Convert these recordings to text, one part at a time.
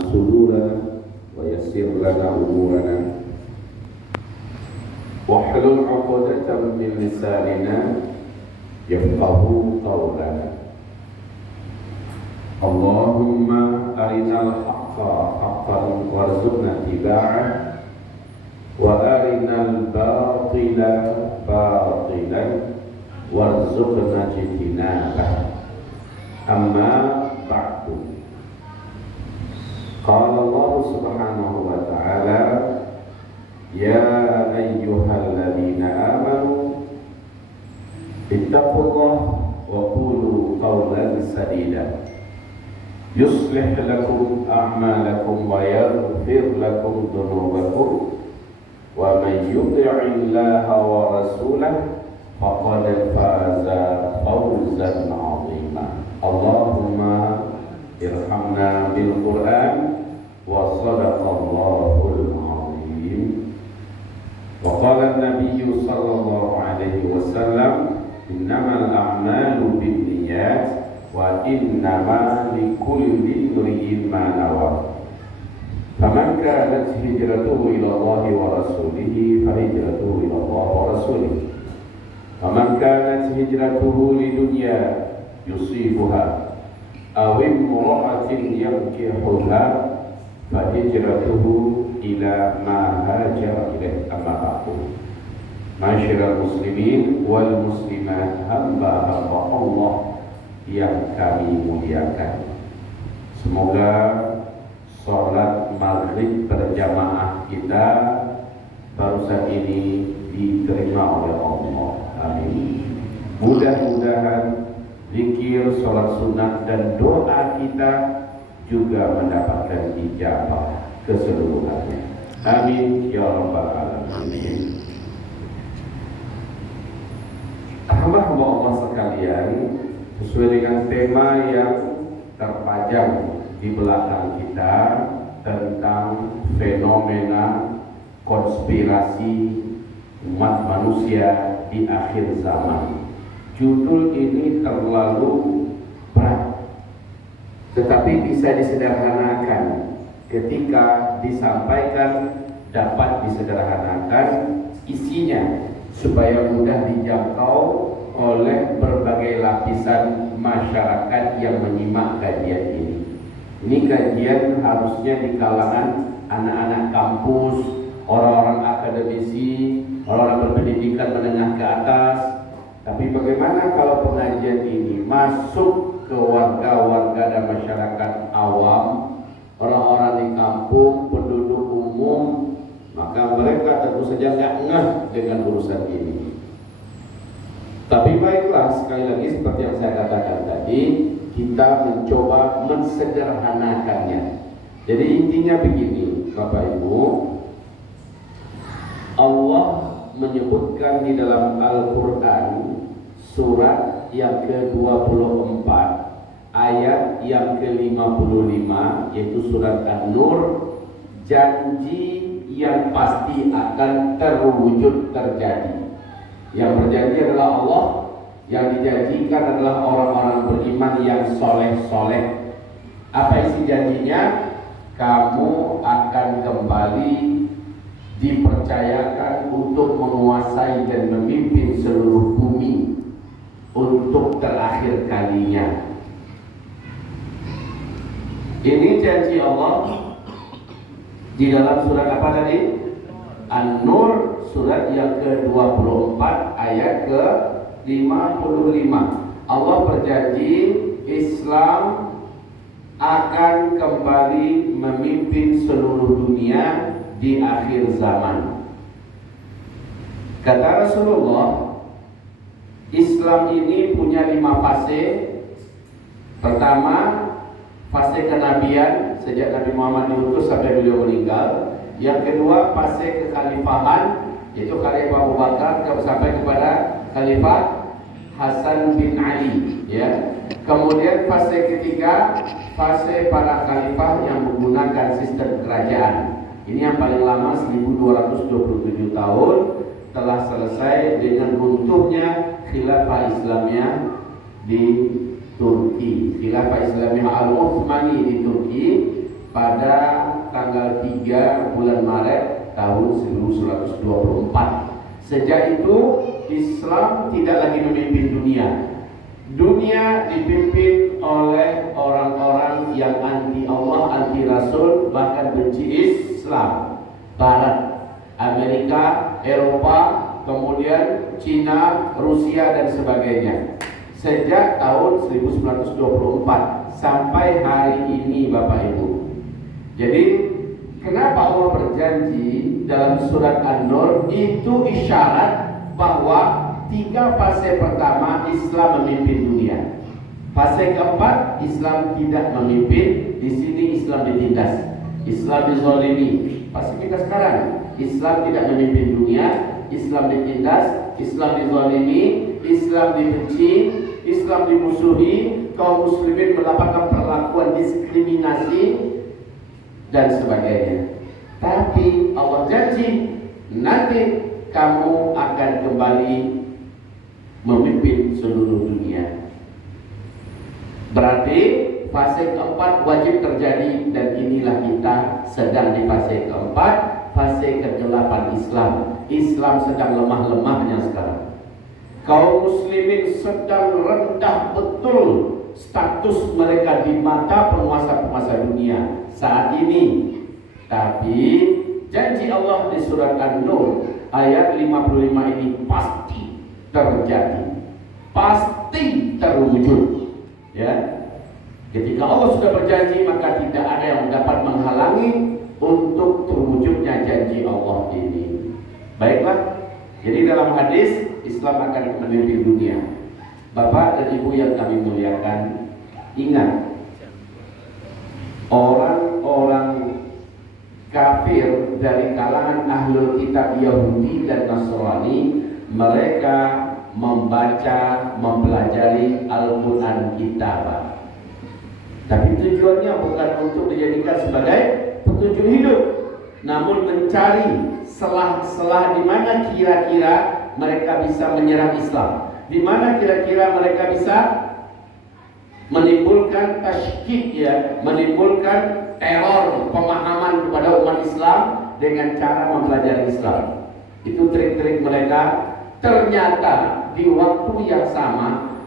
صدورنا ويسر لنا أمورنا واحلل عقدة من لساننا يفقه قولنا اللهم أرنا الحق حقا وارزقنا اتباعه وأرنا الباطل باطلا وارزقنا اجتنابه أما بعد قال الله سبحانه وتعالى يا أيها الذين آمنوا اتقوا الله وقولوا قولا سديدا يصلح لكم أعمالكم ويغفر لكم ذنوبكم ومن يطع الله ورسوله فقد فاز فوزا عظيما اللهم ارحمنا بالقرآن وصدق الله العظيم وقال النبي صلى الله عليه وسلم إنما الأعمال بالنيات وإنما لكل امرئ ما نوى فمن كانت هجرته إلى الله ورسوله فهجرته إلى الله ورسوله ومن كانت هجرته لدنيا يصيبها أو امرأة ينكحها فهجرته إلى ما هاجر إليه أما بعد معاشر المسlimin wal muslimat hamba-hamba Allah yang kami muliakan, semoga sholat maghrib berjamaah kita barusan ini diterima oleh Allah. Amin. Mudah-mudahan zikir, sholat sunat dan doa kita juga mendapatkan ijabah keseluruhannya. Amin ya rabbal alamin. Amin. Hamba-hamba Allah sekalian, sesuai dengan tema yang terpajang di belakang kita tentang fenomena konspirasi umat manusia di akhir zaman. Judul ini terlalu berat, tetapi bisa disederhanakan. Ketika disampaikan dapat disederhanakan isinya supaya mudah dijangkau oleh berbagai lapisan masyarakat yang menyimak kajian ini. Ini kajian harusnya di kalangan anak-anak kampus, orang-orang akademisi, orang-orang berpendidikan menengah ke atas. Tapi bagaimana kalau pengajian ini masuk ke warga-warga dan masyarakat awam, orang-orang di kampung, penduduk umum, maka mereka tentu saja nggak ngeh dengan urusan ini. Tapi baiklah, sekali lagi seperti yang saya katakan tadi, kita mencoba mensederhanakannya. Jadi intinya begini, Bapak Ibu, Allah menyebutkan di dalam Al-Quran surat yang ke-24 ayat yang ke-55, yaitu surat An-Nur, janji yang pasti akan terwujud terjadi. Yang berjanji adalah Allah, yang dijanjikan adalah orang-orang beriman yang soleh-soleh. Apa isi janjinya? Kamu akan kembali dipercayakan untuk menguasai dan memimpin seluruh bumi untuk terakhir kalinya. Ini janji Allah di dalam surat apa tadi? An-Nur, surat yang ke-24 ayat ke-55. Allah berjanji Islam akan kembali memimpin seluruh dunia di akhir zaman. Kata Rasulullah, Islam ini punya 5 fase. Pertama, fase kenabian sejak Nabi Muhammad diutus sampai beliau meninggal. Yang kedua, fase kekhalifahan, yaitu Khalifah Abu Bakar sampai kepada Khalifah Hasan bin Ali, ya. Kemudian fase ketiga, fase para khalifah yang menggunakan sistem kerajaan. Ini yang paling lama 1227 tahun, telah selesai dengan runtuhnya khilafah Islamiyah di Turki. Khilafah Islamiyah Al-Utsmani di Turki pada tanggal 3 bulan Maret tahun 1924. Sejak itu Islam tidak lagi memimpin dunia. Dunia dipimpin oleh orang-orang yang anti Allah, anti Rasul, bahkan benci Islam. Barat, Amerika, Eropa, kemudian Cina, Rusia dan sebagainya. Sejak tahun 1924 sampai hari ini Bapak Ibu. Jadi kenapa Allah berjanji dalam surat An-Nur itu isyarat bahwa 3 fase pertama Islam memimpin dunia. Fase keempat Islam tidak memimpin, di sini Islam ditindas, Islam dizalimi. Fase kita sekarang Islam tidak memimpin dunia, Islam ditindas, Islam dizalimi, Islam dibenci, Islam dimusuhi, kaum muslimin mendapatkan perlakuan diskriminasi dan sebagainya. Tapi Allah janji nanti kamu akan kembali memimpin seluruh dunia. Berarti fase keempat wajib terjadi, dan inilah kita sedang di fase keempat, fase kegelapan Islam. Islam sedang lemah-lemahnya sekarang. Kaum muslimin sedang rendah betul status mereka di mata penguasa-penguasa dunia saat ini. Tapi janji Allah di surat An-Nur ayat 55 ini pasti terjadi, pasti terwujud. Ya, ketika Allah sudah berjanji, maka tidak ada yang dapat menghalangi untuk terwujudnya janji Allah ini. Baiklah, jadi dalam hadis Islam akan memimpin dunia. Bapak dan Ibu yang kami muliakan, ingat, orang-orang kafir dari kalangan ahlul kitab Yahudi dan Nasrani, mereka membaca, mempelajari Al-Quran kita, Pak. Tapi tujuannya bukan untuk dijadikan sebagai petunjuk hidup, namun mencari selah-selah di mana kira-kira mereka bisa menyerang Islam, di mana kira-kira mereka bisa menimbulkan tasykik, ya, menimbulkan teror pemahaman kepada umat Islam dengan cara mempelajari Islam. Itu trik-trik mereka. Ternyata di waktu yang sama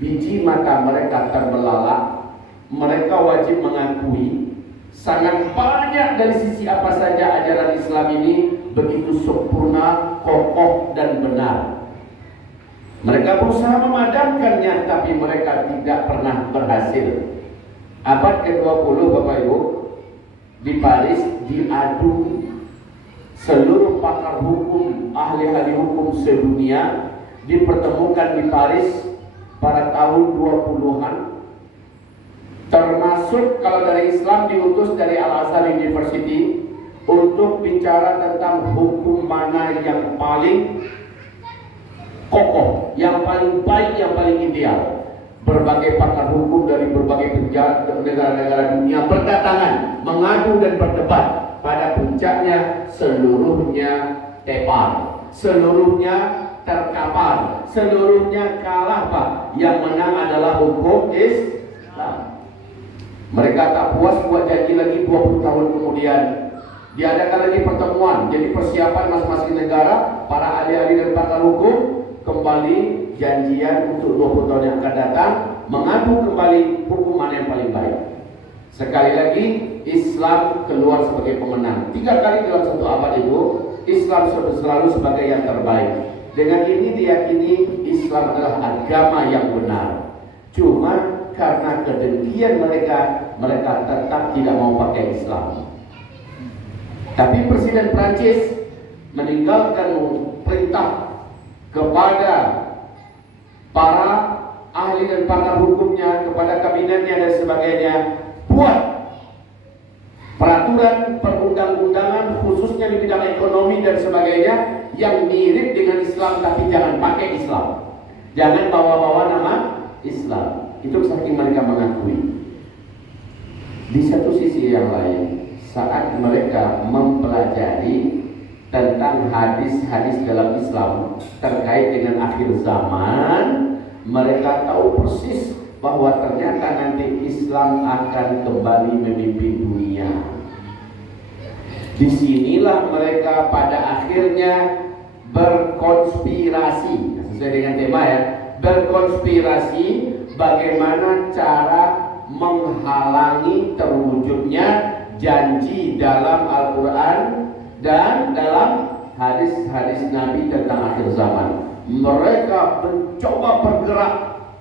biji mata mereka terbelalak. Mereka wajib mengakui sangat banyak dari sisi apa saja ajaran Islam ini begitu sempurna, kokoh dan benar. Mereka berusaha memadamkannya, tapi mereka tidak pernah berhasil. Abad ke-20 Bapak Ibu, di Paris diadu seluruh pakar hukum, ahli-ahli hukum sedunia dipertemukan di Paris pada tahun 20-an. Termasuk kalau dari Islam diutus dari Al-Azhar University untuk bicara tentang hukum mana yang paling kokoh, yang paling baik, yang paling ideal. Berbagai pakar hukum dari berbagai negara-negara dunia berdatangan, mengadu dan berdebat. Pada puncaknya seluruhnya tepar, seluruhnya terkapar, seluruhnya kalah, Pak. Yang menang adalah hukum Islam. Mereka tak puas, buat janji lagi 20 tahun kemudian diadakan lagi pertemuan. Jadi persiapan masing-masing negara, para ahli-ahli dan pakar hukum kembali janjian untuk 20 tahun yang akan datang mengadu kembali hukum mana yang paling baik. Sekali lagi Islam keluar sebagai pemenang. 3 kali dalam satu abad itu Islam selalu sebagai yang terbaik. Dengan ini diyakini Islam adalah agama yang benar. Cuma karena kedengkian mereka tetap tidak mau pakai Islam. Tapi Presiden Prancis meninggalkan perintah kepada para ahli dan pakar hukumnya, kepada kabinetnya dan sebagainya, buat peraturan perundang-undangan khususnya di bidang ekonomi dan sebagainya yang mirip dengan Islam, tapi jangan pakai Islam, jangan bawa-bawa nama Islam. Itu saking mereka mengakui. Di satu sisi yang lain, saat mereka mempelajari tentang hadis-hadis dalam Islam terkait dengan akhir zaman, mereka tahu persis bahwa ternyata nanti Islam akan kembali memimpin dunia. Disinilah mereka pada akhirnya berkonspirasi, sesuai dengan tema ya, berkonspirasi bagaimana cara menghalangi terwujudnya janji dalam Al-Quran dan dalam hadis-hadis Nabi tentang akhir zaman. Mereka mencoba bergerak,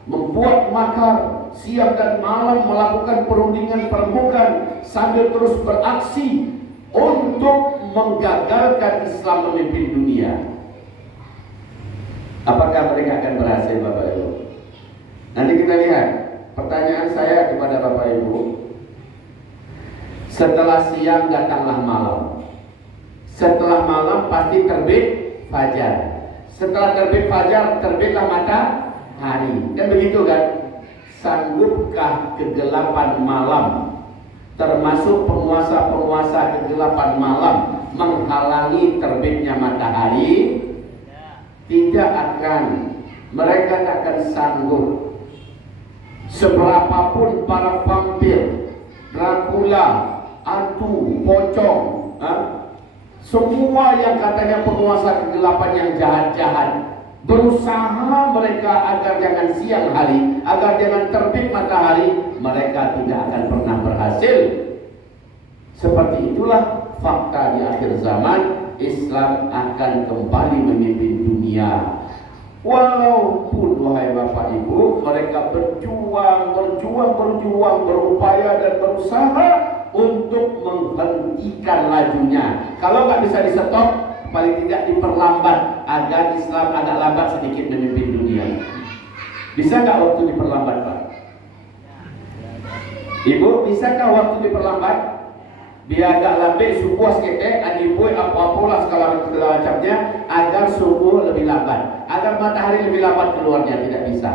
membuat makar, siang dan malam melakukan perundingan perempukan sambil terus beraksi untuk menggagalkan Islam memimpin dunia. Apakah mereka akan berhasil, Bapak Ibu? Nanti kita lihat. Pertanyaan saya kepada Bapak Ibu, setelah siang datanglah malam, setelah malam pasti terbit fajar, setelah terbit fajar terbitlah matahari, kan begitu kan? Sanggupkah kegelapan malam, termasuk penguasa-penguasa kegelapan malam, menghalangi terbitnya matahari? Tidak akan. Mereka tak akan sanggup. Seberapapun para vampir, Dracula, hantu, pocong, semua yang katanya penguasa kegelapan yang jahat-jahat, berusaha mereka agar jangan siang hari, agar jangan terbit matahari, mereka tidak akan pernah berhasil. Seperti itulah fakta di akhir zaman, Islam akan kembali memimpin dunia. Walaupun, wahai Bapak Ibu, mereka berjuang, berupaya dan berusaha untuk menghentikan lajunya. Kalau nggak bisa di-stop, paling tidak diperlambat agar Islam agak lambat sedikit memimpin dunia. Bisa nggak waktu diperlambat, Pak? Ibu, bisakah waktu diperlambat? Biar agak lambat subuh sekete, adipui apa-apalah segala macamnya, agar subuh lebih lambat, agar matahari lebih lambat keluarnya, tidak bisa.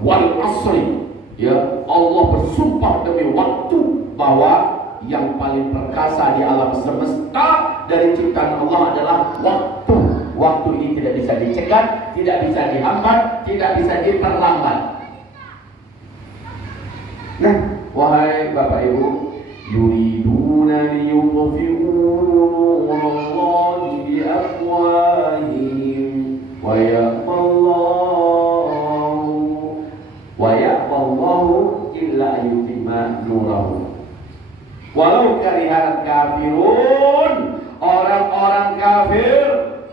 Wal asri, ya, Allah bersumpah demi waktu bahwa yang paling perkasa di alam semesta dari ciptaan Allah adalah waktu. Waktu ini tidak bisa dicegah, tidak bisa dihambat, tidak bisa diperlambat. Nah, wahai Bapak Ibu, yuriduna liyutfi'u nurallahi biafwahihim wa ya'ballahu illa ayyutimma nurahu walau karihal kafirun. Orang-orang kafir,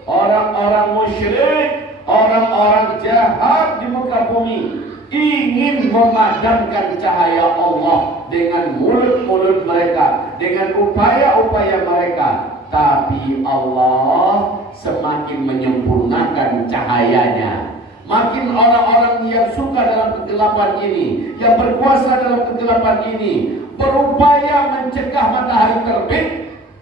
orang-orang musyrik, orang-orang jahat di muka bumi ingin memadamkan cahaya Allah dengan mulut-mulut mereka, dengan upaya-upaya mereka. Tapi Allah semakin menyempurnakan cahayanya. Makin orang-orang yang suka dalam kegelapan ini, yang berkuasa dalam kegelapan ini, berupaya mencegah matahari terbit,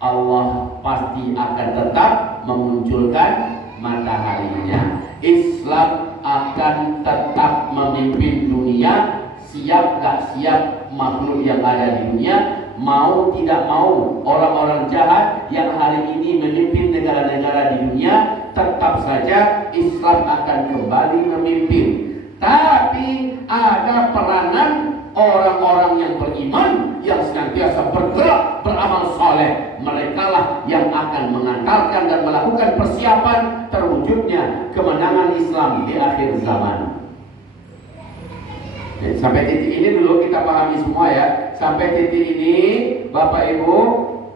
Allah pasti akan tetap memunculkan mataharinya. Islam akan tetap memimpin dunia. Siap gak siap makhluk yang ada di dunia, mau tidak mau, orang-orang jahat yang hari ini memimpin negara-negara di dunia, tetap saja Islam akan kembali memimpin. Tapi ada peranan orang-orang yang beriman, yang senantiasa bergerak, beramal soleh. Mereka lah yang akan mengantarkan dan melakukan persiapan terwujudnya kemenangan Islam di akhir zaman. Sampai titik ini dulu kita pahami semua ya. Sampai titik ini Bapak Ibu,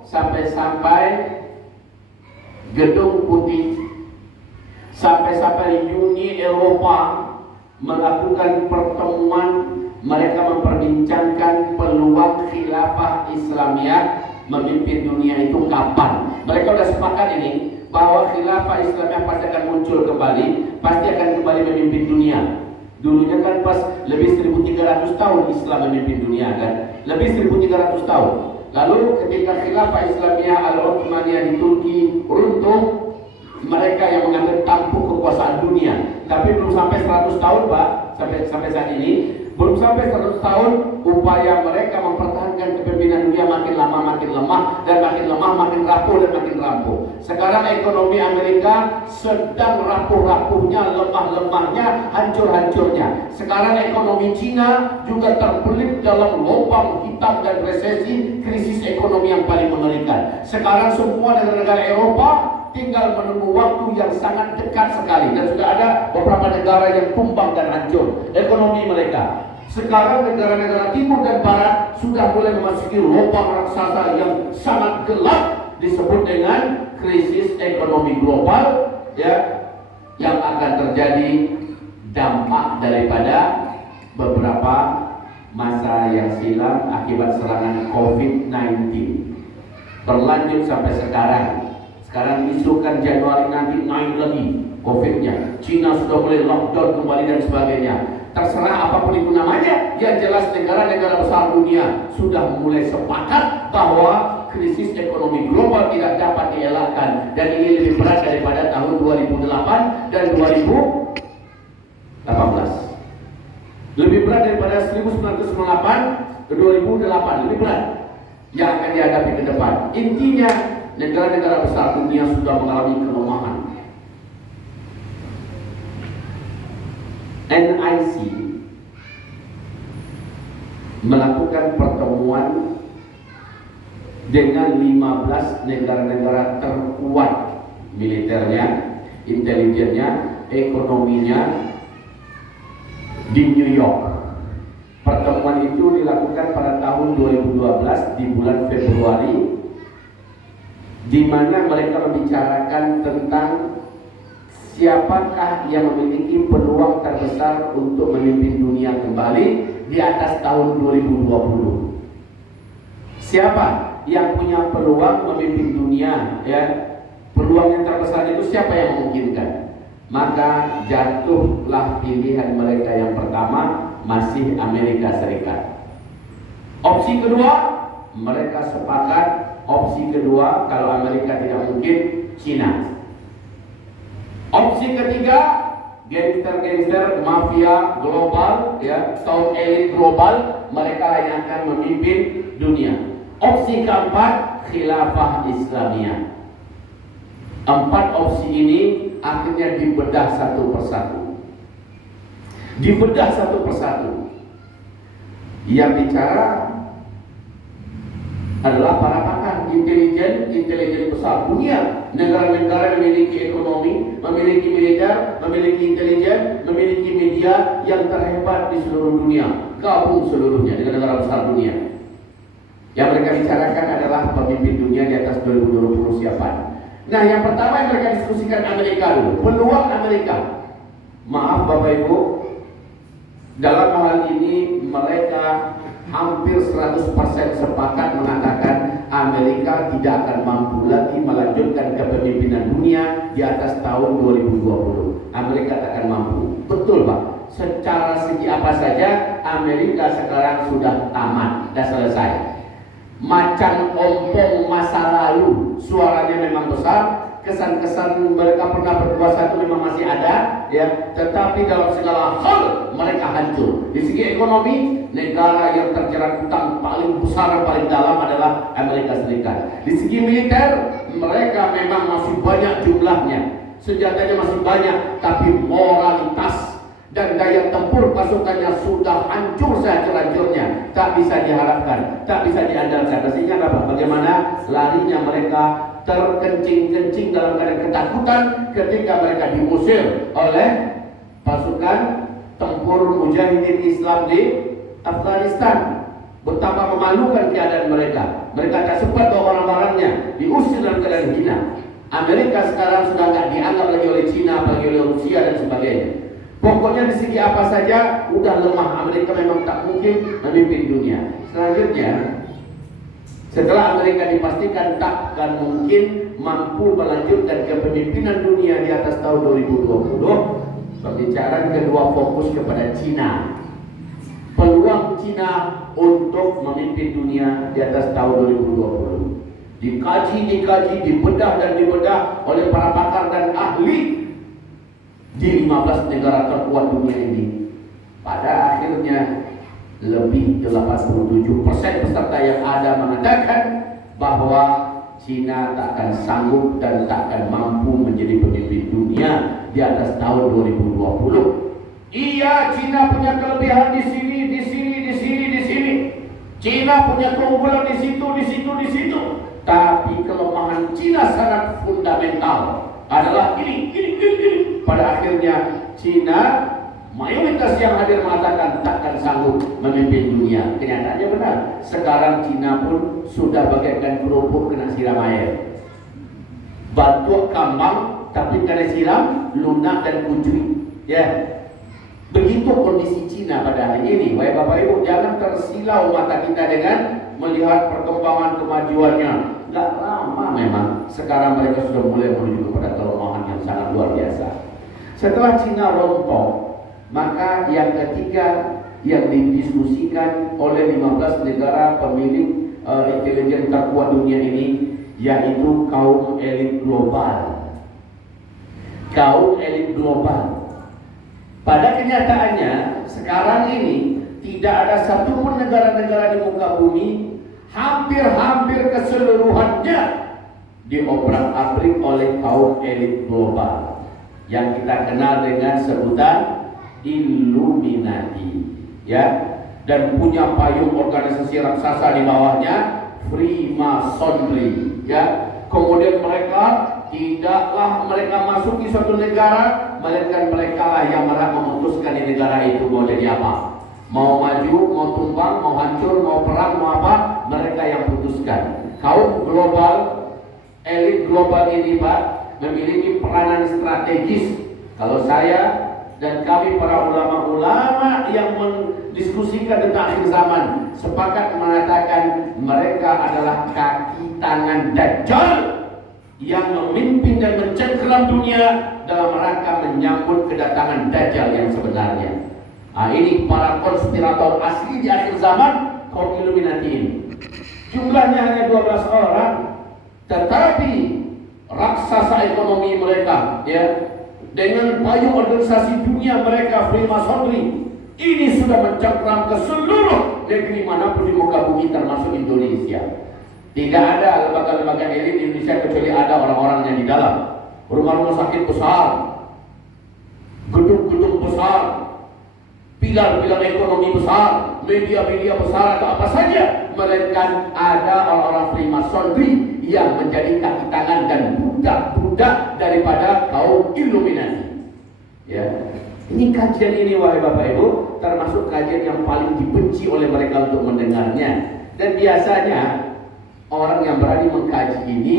sampai Gedung Putih, sampai Uni Eropa melakukan pertemuan. Mereka memperbincangkan peluang khilafah Islamiyah memimpin dunia itu kapan. Mereka sudah sepakat ini bahwa khilafah Islamiyah pasti akan muncul kembali, pasti akan kembali memimpin dunia. Dulunya kan pas lebih 1300 tahun Islam memimpin dunia kan, lebih 1300 tahun. Lalu ketika khilafah Islamiyah Al-Uthmaniyah di Turki runtuh, mereka yang mengambil tampuk kekuasaan dunia. Tapi belum sampai 100 tahun Pak, sampai saat ini Belum sampai 100 tahun, upaya mereka mempertahankan kepemimpinan dunia makin lama makin lemah, dan makin lemah makin rapuh dan makin rapuh. Sekarang ekonomi Amerika sedang rapuh-rapuhnya, lemah-lemahnya, hancur-hancurnya. Sekarang ekonomi Cina juga terbelit dalam lubang hitam dan resesi, krisis ekonomi yang paling mengerikan. Sekarang semua negara-negara Eropa tinggal menunggu waktu yang sangat dekat sekali, dan sudah ada beberapa negara yang tumbang dan hancur ekonomi mereka. Sekarang negara-negara timur dan barat sudah mulai memasuki lubang raksasa yang sangat gelap, disebut dengan krisis ekonomi global, ya, yang akan terjadi dampak daripada beberapa masa yang silam akibat serangan COVID-19 berlanjut sampai sekarang. Sekarang isukan Januari nanti naik lagi COVID-nya. Cina sudah mulai lockdown kembali dan sebagainya. Terserah apapun itu namanya, yang jelas negara-negara besar dunia sudah mulai sepakat bahwa krisis ekonomi global tidak dapat dielakkan, dan ini lebih berat daripada tahun 2008 dan 2018. Lebih berat daripada 1998 ke 2008, lebih berat yang akan dihadapi ke depan. Intinya negara-negara besar dunia sudah mengalami kelemahan. NIC melakukan pertemuan dengan 15 negara-negara terkuat militernya, intelijennya, ekonominya di New York. Pertemuan itu dilakukan pada tahun 2012 di bulan Februari, di mana mereka membicarakan tentang siapakah yang memiliki peluang terbesar untuk memimpin dunia kembali di atas tahun 2020. Siapa yang punya peluang memimpin dunia, ya? Peluang yang terbesar itu siapa yang memungkinkan? Maka jatuhlah pilihan mereka yang pertama, masih Amerika Serikat. Opsi kedua, mereka sepakat. Opsi kedua, kalau Amerika tidak mungkin, Cina. Opsi ketiga, gangster-gangster mafia global, ya, kaum elit global, mereka yang akan memimpin dunia. Opsi keempat, khilafah Islamiyah. 4 opsi ini akhirnya dibedah satu persatu. Dibedah satu persatu. Yang bicara adalah para pakar intelijen besar dunia. Negara-negara memiliki ekonomi, memiliki militer, memiliki intelijen, memiliki media yang terhebat di seluruh dunia. Gabung seluruhnya dengan negara besar dunia. Yang mereka bicarakan adalah pemimpin dunia di atas 2020 siapa. Nah, yang pertama yang mereka diskusikan Amerika dulu. Peluang Amerika. Maaf Bapak Ibu, dalam hal ini mereka hampir 100% sepakat mengatakan Amerika tidak akan mampu lagi melanjutkan kepemimpinan dunia di atas tahun 2020. Amerika tak akan mampu. Betul Pak. Secara segi apa saja Amerika sekarang sudah tamat, sudah selesai. Macan ompong masa lalu, suaranya memang besar, kesan-kesan mereka pernah berkuasa itu memang masih ada, ya, tetapi dalam segala hal mereka hancur. Di segi ekonomi, negara yang terjerat utang paling besar dan paling dalam adalah Amerika Serikat. Di segi militer, mereka memang masih banyak jumlahnya, senjatanya masih banyak, tapi moralitas dan daya tempur pasukannya sudah hancur sehancur-hancurnya. Tak bisa diharapkan, tak bisa diandalkan. Pastinya apa? Bagaimana larinya mereka terkencing-kencing dalam keadaan ketakutan ketika mereka diusir oleh pasukan tempur mujahidin Islam di Afghanistan. Betapa memalukan keadaan mereka. Mereka tak sempat bawa barang-barangnya, diusir dalam keadaan hina. Amerika sekarang sudah tidak dianggap lagi oleh Cina, apalagi oleh Rusia dan sebagainya. Pokoknya di segi apa saja udah lemah. Amerika memang tak mungkin memimpin dunia. Selanjutnya, setelah Amerika dipastikan tak akan mungkin mampu melanjutkan kepemimpinan dunia di atas tahun 2020, pembicaraan kedua fokus kepada Cina. Peluang Cina untuk memimpin dunia di atas tahun 2020 dikaji, dibedah dan dibedah oleh para pakar dan ahli di 15 negara terkuat dunia ini. Pada akhirnya Lebih 87% peserta yang ada mengatakan bahwa Cina tak akan sanggup dan tak akan mampu menjadi pemimpin dunia di atas tahun 2020. Iya, Cina punya kelebihan di sini, di sini, di sini, di sini. Cina punya keunggulan di situ, di situ, di situ. Tapi kelemahan Cina sangat fundamental adalah ini. Pada akhirnya Cina, mayoritas yang hadir mengatakan takkan sanggup memimpin dunia. Kenyataannya benar. Sekarang Cina pun sudah bagaikan kerupuk kena siram air. Batu kambang tapi kena siram lunak dan kucui. Ya. Begitu kondisi Cina pada hari ini. Baik Bapak Ibu, jangan tersilau mata kita dengan melihat perkembangan kemajuannya. Tidak lama memang. Sekarang mereka sudah mulai menuju kepada kelemahan yang sangat luar biasa. Setelah Cina rontok, maka yang ketiga yang didiskusikan oleh 15 negara pemilik intelijen terkuat dunia ini, yaitu kaum elit global. Kaum elit global. Pada kenyataannya sekarang ini tidak ada satupun negara-negara di muka bumi, hampir keseluruhannya diobrak-abrik oleh kaum elit global yang kita kenal dengan sebutan Illuminati, ya, dan punya payung organisasi raksasa di bawahnya, Freemasonry, ya. Kemudian tidaklah mereka masuk di suatu negara, melainkan mereka lah yang berhak memutuskan di negara itu mau jadi apa, mau maju, mau tumbang, mau hancur, mau perang, mau apa, mereka yang putuskan. Kaum global, elit global ini Pak, memiliki peranan strategis. Kalau saya dan kami para ulama-ulama yang mendiskusikan tentang akhir zaman sepakat mengatakan mereka adalah kaki tangan Dajjal yang memimpin dan mencengkeram dunia dalam rangka menyambut kedatangan Dajjal yang sebenarnya. Nah, ini para konspirator asli di akhir zaman, kaum Illuminati ini. Jumlahnya hanya 12 orang, tetapi raksasa ekonomi mereka, ya, dengan payung organisasi dunia mereka, Freemasonry, ini sudah mencengkeram ke seluruh negeri manapun di muka bumi termasuk Indonesia. Tidak ada lembaga-lembaga elit di Indonesia kecuali ada orang-orangnya di dalam. Rumah-rumah sakit besar, gedung-gedung besar, pilar-pilar ekonomi besar, media-media besar atau apa saja, melainkan ada orang-orang Freemasonry yang menjadi kaki tangan dan budak-budak daripada kaum Illuminati. Ya, ini kajian ini wahai Bapak Ibu, termasuk kajian yang paling dibenci oleh mereka untuk mendengarnya. Dan biasanya orang yang berani mengkaji ini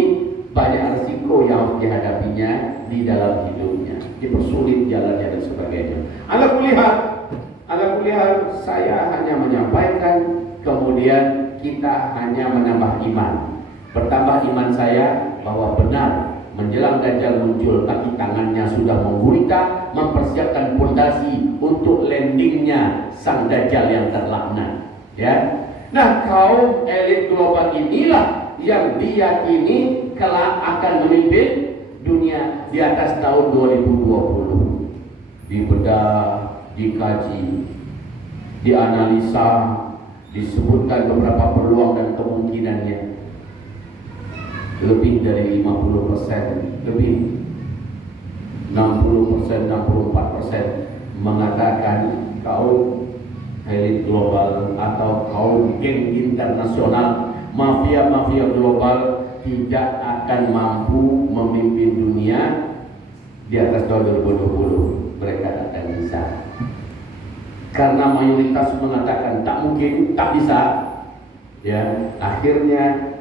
banyak risiko yang harus dihadapinya di dalam hidupnya, dipersulit jalannya dan sebagainya. Ala kulihal saya hanya menyampaikan, kemudian kita hanya menambah iman. Bertambah iman saya bahwa benar menjelang Dajjal muncul, kaki tangannya sudah menggurita, mempersiapkan pondasi untuk landingnya sang Dajjal yang terlaknat. Ya. Nah, kaum elit global inilah yang diyakini kelak akan memimpin dunia di atas tahun 2020. Dibedah, dikaji, dianalisa, disebutkan beberapa peluang dan kemungkinannya. Lebih dari 50%, lebih 60%, 64% mengatakan kaum elit global atau kaum geng internasional, mafia-mafia global tidak akan mampu memimpin dunia di atas tahun 2020. Mereka tak akan bisa, karena mayoritas mengatakan tak mungkin, tak bisa. Ya, akhirnya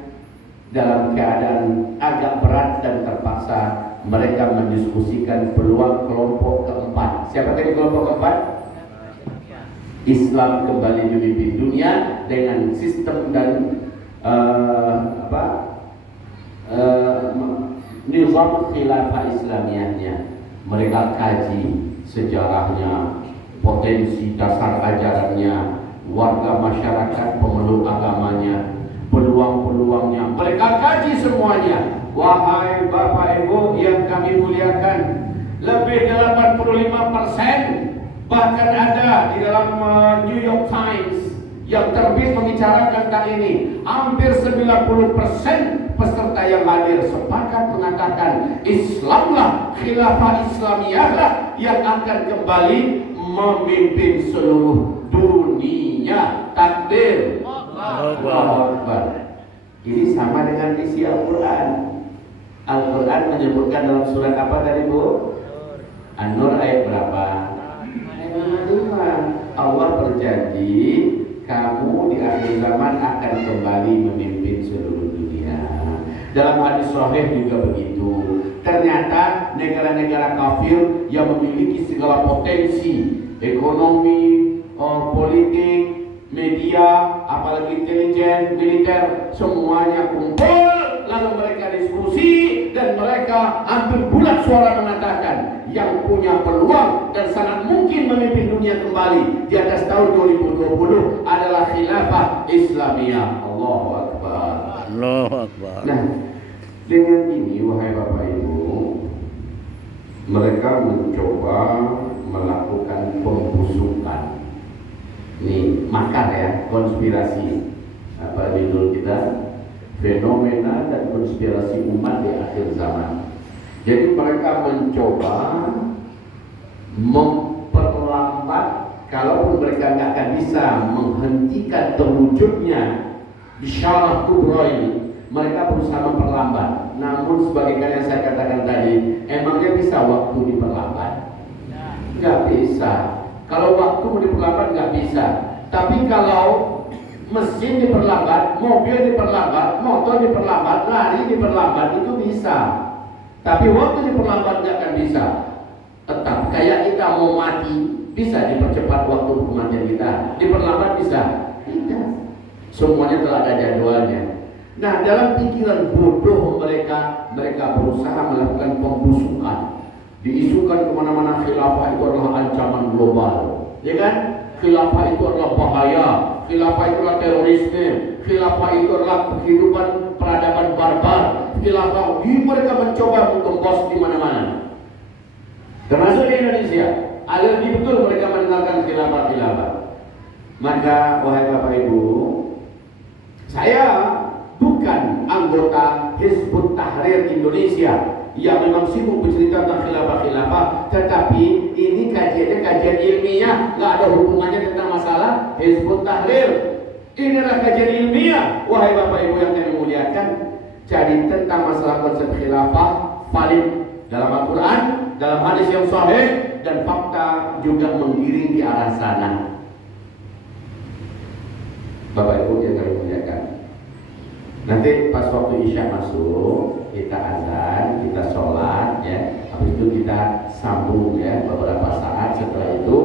dalam keadaan agak berat dan terpaksa mereka mendiskusikan peluang kelompok keempat. Siapa tadi kelompok keempat? Islam kembali memimpin dunia dengan sistem dan nizam khilafah Islamiyahnya. Mereka kaji sejarahnya, potensi dasar ajarannya, warga masyarakat pemeluk agamanya, peluang-peluangnya. Mereka kaji semuanya. Wahai Bapak Ibu yang kami muliakan, lebih 85%, bahkan ada di dalam New York Times yang terbit membicarakan tentang ini. Hampir 90% peserta yang hadir sepakat mengatakan Islamlah, khilafah Islamiyah lah yang akan kembali memimpin seluruh dunia. Takbir. Allahu Akbar. Ini sama dengan isi Al-Quran. Al-Quran menyebutkan dalam surat apa tadi Bu? An-Nur ayat berapa? Ayat 5. Allah berjanji kamu di akhir zaman akan kembali memimpin seluruh dunia. Dalam hadis sahih juga begitu. Ternyata negara-negara kafir yang memiliki segala potensi ekonomi, politik, media, apalagi intelijen, militer, semuanya kumpul, lalu mereka diskusi dan mereka hampir bulat suara mengatakan yang punya peluang dan sangat mungkin memimpin dunia kembali di atas tahun 2020 adalah khilafah Islamiyah. Allahu Akbar. Allahu Akbar. Nah, dengan ini wahai Bapak Ibu, mereka mencoba melakukan pembusukan. Ini makar ya, konspirasi. Apa judul kita? Fenomena dan konspirasi umat di akhir zaman. Jadi mereka mencoba memperlambat, kalaupun mereka nggak akan bisa menghentikan terwujudnya bisyarah kubra ini, mereka berusaha memperlambat. Namun sebagaimana yang saya katakan tadi, emangnya bisa waktu diperlambat? Nggak bisa. Kalau waktu diperlambat nggak bisa. Tapi kalau mesin diperlambat, mobil diperlambat, motor diperlambat, lari diperlambat, itu bisa. Tapi waktu diperlambat nggak akan bisa. Tetap kayak kita mau mati, bisa dipercepat waktu kematian kita. Diperlambat bisa? Tidak. Semuanya telah ada jadwalnya. Nah, dalam pikiran bodoh mereka berusaha melakukan pembusukan. Diisukan kemana-mana khilafah itu adalah ancaman global, ya kan? Khilafah itu adalah bahaya, khilafah itu adalah terorisme, khilafah itu adalah kehidupan peradaban barbar, khilafah mereka mencoba menggembos di mana-mana, termasuk di Indonesia. Alergi betul mereka meninggalkan khilafah. Maka wahai Bapak Ibu, saya bukan anggota Hizbut Tahrir Indonesia yang memang sibuk bercerita tentang khilafah, tetapi ini kajiannya kajian ilmiah, nggak ada hubungannya tentang masalah Hizbut Tahrir. Ini adalah kajian ilmiah, wahai Bapak Ibu yang kami muliakan. Jadi tentang masalah konsep khilafah valid dalam Al-Quran, dalam hadis yang sahih, dan fakta juga menggiring di arah sana. Bapak Ibu yang kami muliakan, nanti pas waktu Isya masuk, kita azan, kita sholat, ya. Habis itu kita sambung ya beberapa saat setelah itu,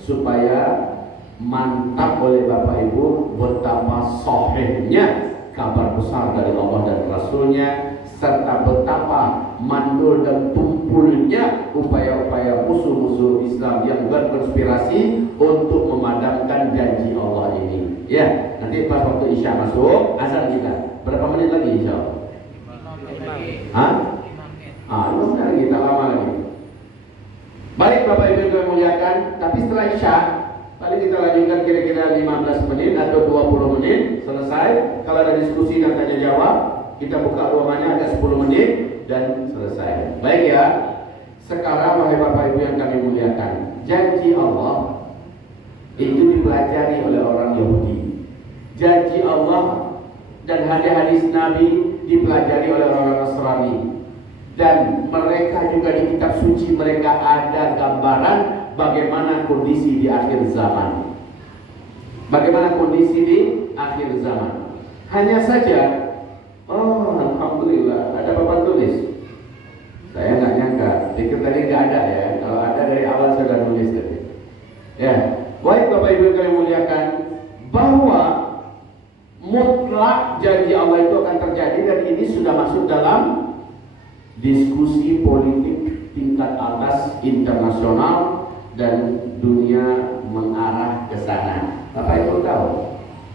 supaya mantap oleh Bapak Ibu betapa sahihnya kabar besar dari Allah dan Rasulnya, serta betapa mandul dan tumpulnya upaya-upaya musuh-musuh Islam yang berkonspirasi untuk memadamkan janji Allah ini. Ya, nanti pas waktu Isya masuk, azan kita. Berapa menit lagi insya Allah? 5 menit lagi, tak lama lagi. Baik Bapak Ibu yang muliakan, tapi setelah Isya paling kita lanjutkan kira-kira 15 menit atau 20 menit selesai. Kalau ada diskusi dan tanya jawab, kita buka ruangannya ada 10 menit dan selesai. Baik ya. Sekarang wahai Bapak Ibu yang kami muliakan, janji Allah itu dipelajari oleh orang Yahudi. Janji Allah dan hadis-hadis Nabi dipelajari oleh orang Nasrani. Dan mereka juga di kitab suci mereka ada gambaran bagaimana kondisi di akhir zaman. Bagaimana kondisi di akhir zaman. Hanya saja, alhamdulillah ada papan tulis. Saya nggak nyangka, pikir tadi nggak ada ya. Kalau ada dari awal saya sudah nulis tadi. Ya, baik Bapak Ibu yang kami muliakan, bahwa mutlak janji Allah itu akan terjadi, dan ini sudah masuk dalam diskusi politik tingkat atas internasional dan dunia mengarah ke sana. Bapak Ibu tahu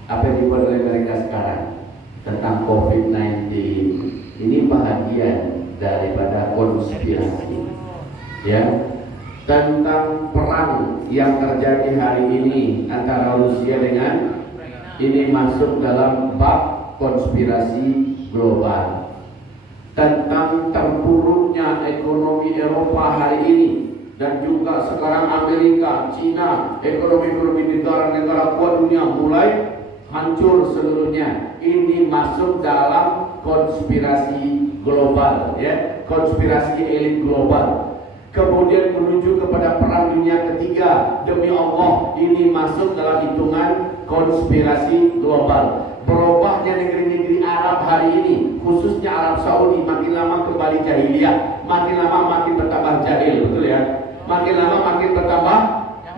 apa yang dibuat oleh mereka sekarang tentang COVID-19? Ini bahagian daripada konspirasi, ya, tentang perang yang terjadi hari ini antara Rusia dengan ini masuk dalam bab konspirasi global tentang terpuruknya ekonomi Eropa hari ini, dan juga sekarang Amerika, Cina, ekonomi negara-negara kuat dunia mulai hancur seluruhnya. Ini masuk dalam konspirasi global, ya, konspirasi elit global. Kemudian menuju kepada perang dunia ketiga, demi Allah, ini masuk dalam hitungan konspirasi global. Berubahnya negeri-negeri Arab hari ini, khususnya Arab Saudi, makin lama kembali jahiliyah, makin lama makin bertambah jahil, betul ya? Makin lama makin bertambah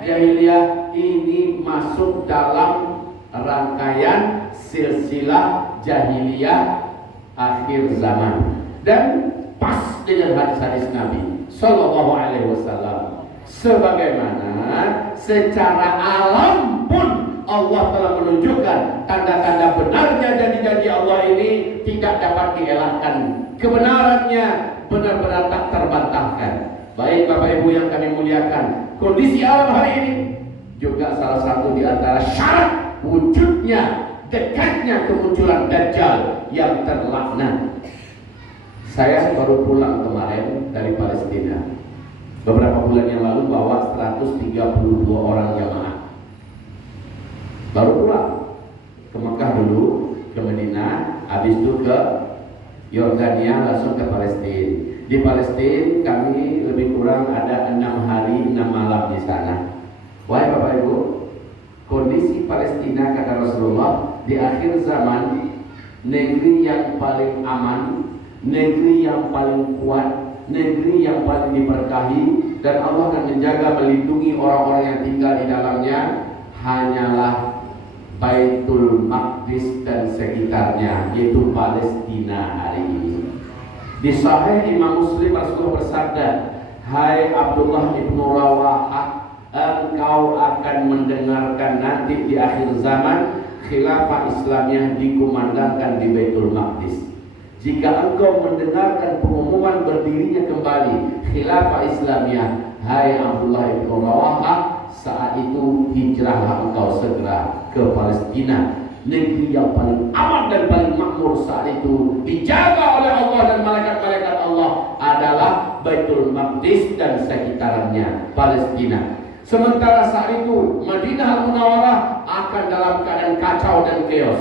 jahiliyah. Ini masuk dalam rangkaian silsilah jahiliyah akhir zaman, dan pas dengan hadis-hadis Nabi Sallallahu Alaihi Wasallam. Sebagaimana secara alam pun Allah telah menunjukkan tanda-tanda benarnya janji-janji Allah ini tidak dapat dielakkan. Kebenarannya benar-benar tak terbantahkan. Baik Bapak Ibu yang kami muliakan, kondisi alam hari ini juga salah satu di antara syarat wujudnya, dekatnya kemunculan Dajjal yang terlaknat. Saya baru pulang kemarin dari Palestina. Beberapa bulan yang lalu bawa 132 orang jamaah. Baru pulang ke Mekah dulu, ke Madinah, habis itu ke Yordania, langsung ke Palestina. Di Palestina kami lebih kurang ada 6 hari 6 malam di sana. Wahai Bapak Ibu, kondisi Palestina kata Rasulullah di akhir zaman, negeri yang paling aman, negeri yang paling kuat, negeri yang paling diberkahi, dan Allah akan menjaga melindungi orang-orang yang tinggal di dalamnya hanyalah Baitul Maqdis dan sekitarnya, yaitu Palestina hari ini. Di Sahih Imam Muslim Rasulullah bersabda, "Hai Abdullah ibnu Rawahah, engkau akan mendengarkan nanti di akhir zaman khilafah Islamiyah dikumandangkan di Baitul Maqdis. Jika engkau mendengarkan pengumuman berdirinya kembali khilafah Islamiyah, hai Abdullah ibn Rawahah, saat itu hijrahlah engkau segera ke Palestina, negeri yang paling aman dan paling makmur saat itu, dijaga oleh Allah dan malaikat-malaikat Allah, adalah Baitul Maqdis dan sekitarannya, Palestina. Sementara saat itu Madinah Al-Munawwarah akan dalam keadaan kacau dan chaos.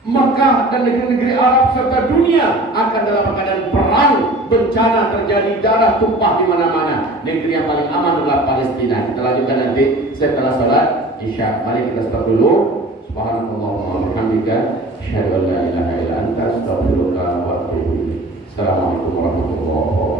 Mekah dan negeri-negeri Arab serta dunia akan dalam keadaan perang, bencana terjadi, darah tumpah di mana-mana. Negeri yang paling aman adalah Palestina. Kita lanjutkan nanti setelah sholat Isya. Mari kita stop dulu. Subhanallah wa bihamdika, asyhadu an la ilaha illa anta, astaghfiruka wa atubu ilaik. Assalamualaikum warahmatullahi wabarakatuh.